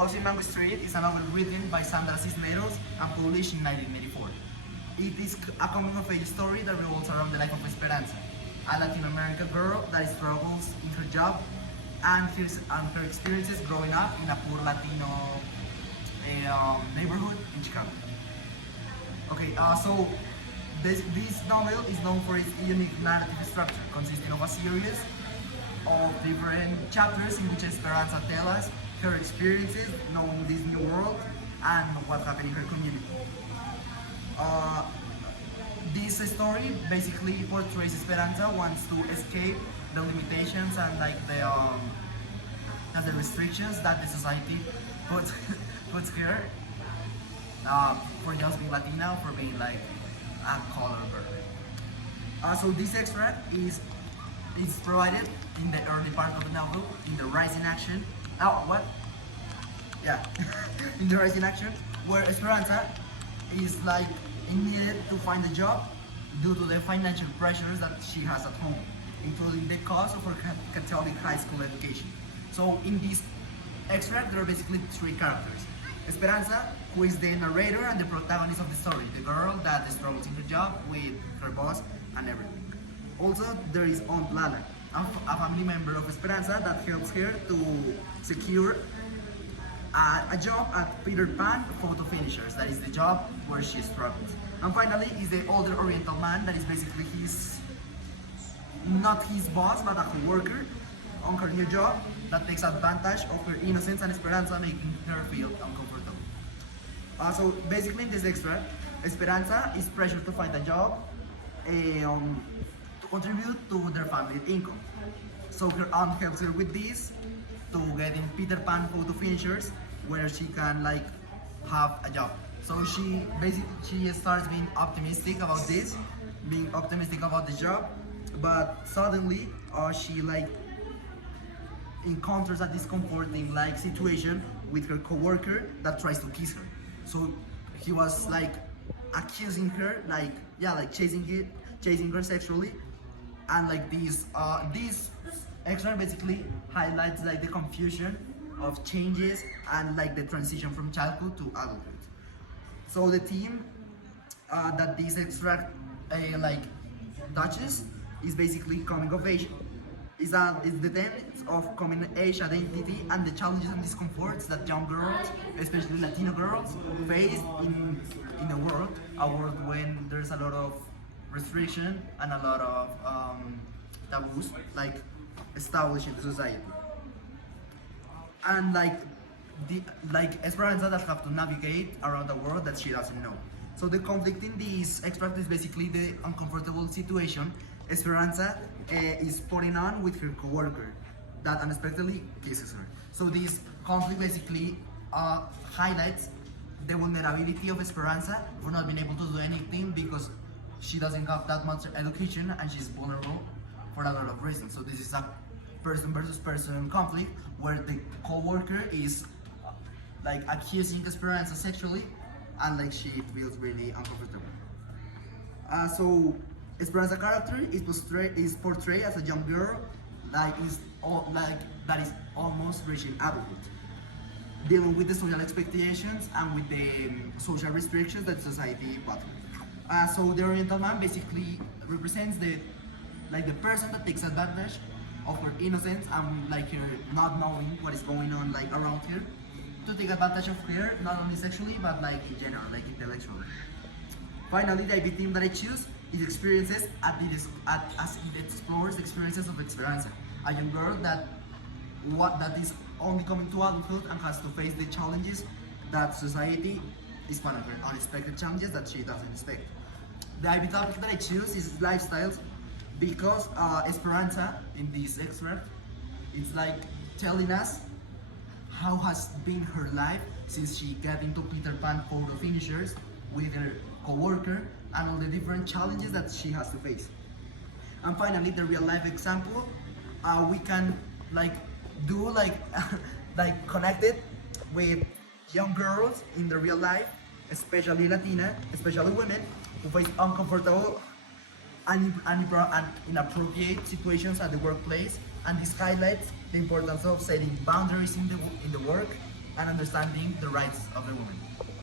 House in Mango Street is a novel written by Sandra Cisneros and published in 1984. It is a coming-of-age story that revolves around the life of Esperanza, a Latin American girl that struggles in her job and her experiences growing up in a poor Latino neighborhood in Chicago. Okay, so this novel is known for its unique narrative structure, consisting of a series of different chapters in which Esperanza tells us her experiences knowing this new world and what happened in her community. Uh, this story basically portrays Esperanza wants to escape the limitations and the restrictions that the society puts puts her for just being Latina, for being like a color girl. So this extract is provided in the early part of the novel, in the rising action. Oh, what? Yeah, in the rising action, where Esperanza is like needed to find a job due to the financial pressures that she has at home, including the cost of her Catholic high school education. So in this extract, there are basically three characters. Esperanza, who is the narrator and the protagonist of the story, the girl that struggles in her job with her boss and everything. Also, there is Aunt Lala, a family member of Esperanza that helps her to secure a job at Peter Pan Photo Finishers. That is the job where she struggles. And finally is the older Oriental man that is basically not his boss, but a co-worker on her new job that takes advantage of her innocence and Esperanza, making her feel uncomfortable. So basically in this extra, Esperanza is pressured to find a job to contribute to their family income. So her aunt helps her with this to get in Peter Pan Photo Finishers, where she can like have a job. So she starts being optimistic about this, being optimistic about the job, but suddenly she like encounters a discomforting like situation with her coworker that tries to kiss her. So he was like accusing her, like chasing her sexually, and like this extra basically highlights like the confusion of changes and like the transition from childhood to adulthood. So the theme that this extract like touches is basically coming of age. Is the themes of coming of age identity and the challenges and discomforts that young girls, especially Latino girls, face in a world when there's a lot of restriction and a lot of taboos like established in the society. And like Esperanza that have to navigate around a world that she doesn't know. So the conflict in this extract is basically the uncomfortable situation Esperanza is putting on with her coworker that unexpectedly kisses her. So this conflict basically highlights the vulnerability of Esperanza for not being able to do anything because she doesn't have that much education and she's vulnerable for a lot of reasons. So this is a person versus person conflict where the co-worker is like accusing Esperanza sexually and like she feels really uncomfortable. So Esperanza character is portrayed as a young girl that is almost reaching adulthood, dealing with the social expectations and with the social restrictions that society puts. So the Oriental man basically represents the person that takes advantage of her innocence and like her not knowing what is going on like around her, to take advantage of her not only sexually but like in general, like intellectually. Finally, the IB theme that I choose is experiences as it explores the experiences of Esperanza, a young girl that is only coming to adulthood and has to face the challenges that society is putting on her, unexpected challenges that she doesn't expect. The IB topic that I choose is lifestyles because Esperanza in this extract, it's like telling us how has been her life since she got into Peter Pan Photo Finishers with her co-worker and all the different challenges that she has to face. And finally, the real life example, we can like do like connect it with young girls in the real life, especially Latina, especially women who face uncomfortable and inappropriate situations at the workplace, and this highlights the importance of setting boundaries in the work and understanding the rights of the woman.